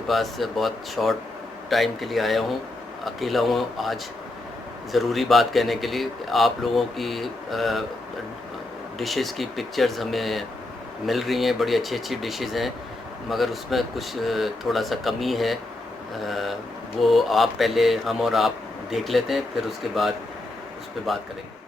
आपके पास बहुत short time के लिए आया हूँ, अकेला हूँ आज। ज़रूरी बात कहने के लिए आप लोगों की डिशेस की पिक्चर्स हमें मिल रही हैं, बड़ी अच्छी डिशेस हैं, मगर उसमें कुछ थोड़ा सा कमी है। वो आप पहले हम और आप देख लेते हैं, फिर उसके बाद उस पर बात करेंगे।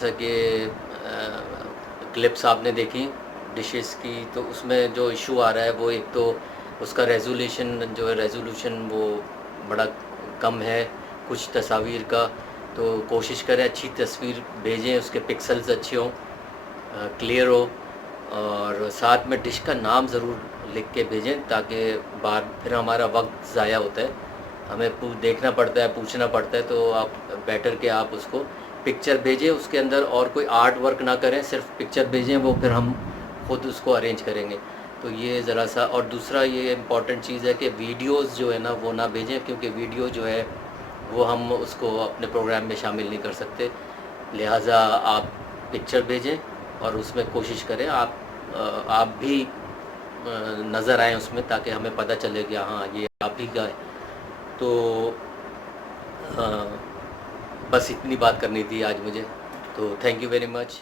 जैसा कि क्लिप्स आपने देखी डिशेस की, तो उसमें जो इशू आ रहा है वो एक तो उसका रेजोल्यूशन वो बड़ा कम है कुछ तस्वीर का। तो कोशिश करें अच्छी तस्वीर भेजें, उसके पिक्सल्स अच्छे हों, क्लियर हो, और साथ में डिश का नाम ज़रूर लिख के भेजें, ताकि फिर हमारा वक्त ज़ाया होता है, हमें देखना पड़ता है, पूछना पड़ता है। तो आप बेटर कि आप उसको पिक्चर भेजें, उसके अंदर और कोई आर्ट वर्क ना करें, सिर्फ पिक्चर भेजें, वो फिर हम खुद उसको अरेंज करेंगे। तो ये ज़रा सा, और दूसरा ये इम्पॉर्टेंट चीज़ है कि वीडियोस जो है ना वो ना भेजें, क्योंकि वीडियो जो है वो हम उसको अपने प्रोग्राम में शामिल नहीं कर सकते। लिहाजा आप पिक्चर भेजें और उसमें कोशिश करें आप भी नज़र आएँ उसमें, ताकि हमें पता चले कि हाँ ये आप ही का है। तो बस इतनी बात करनी थी आज मुझे, तो थैंक यू वेरी मच।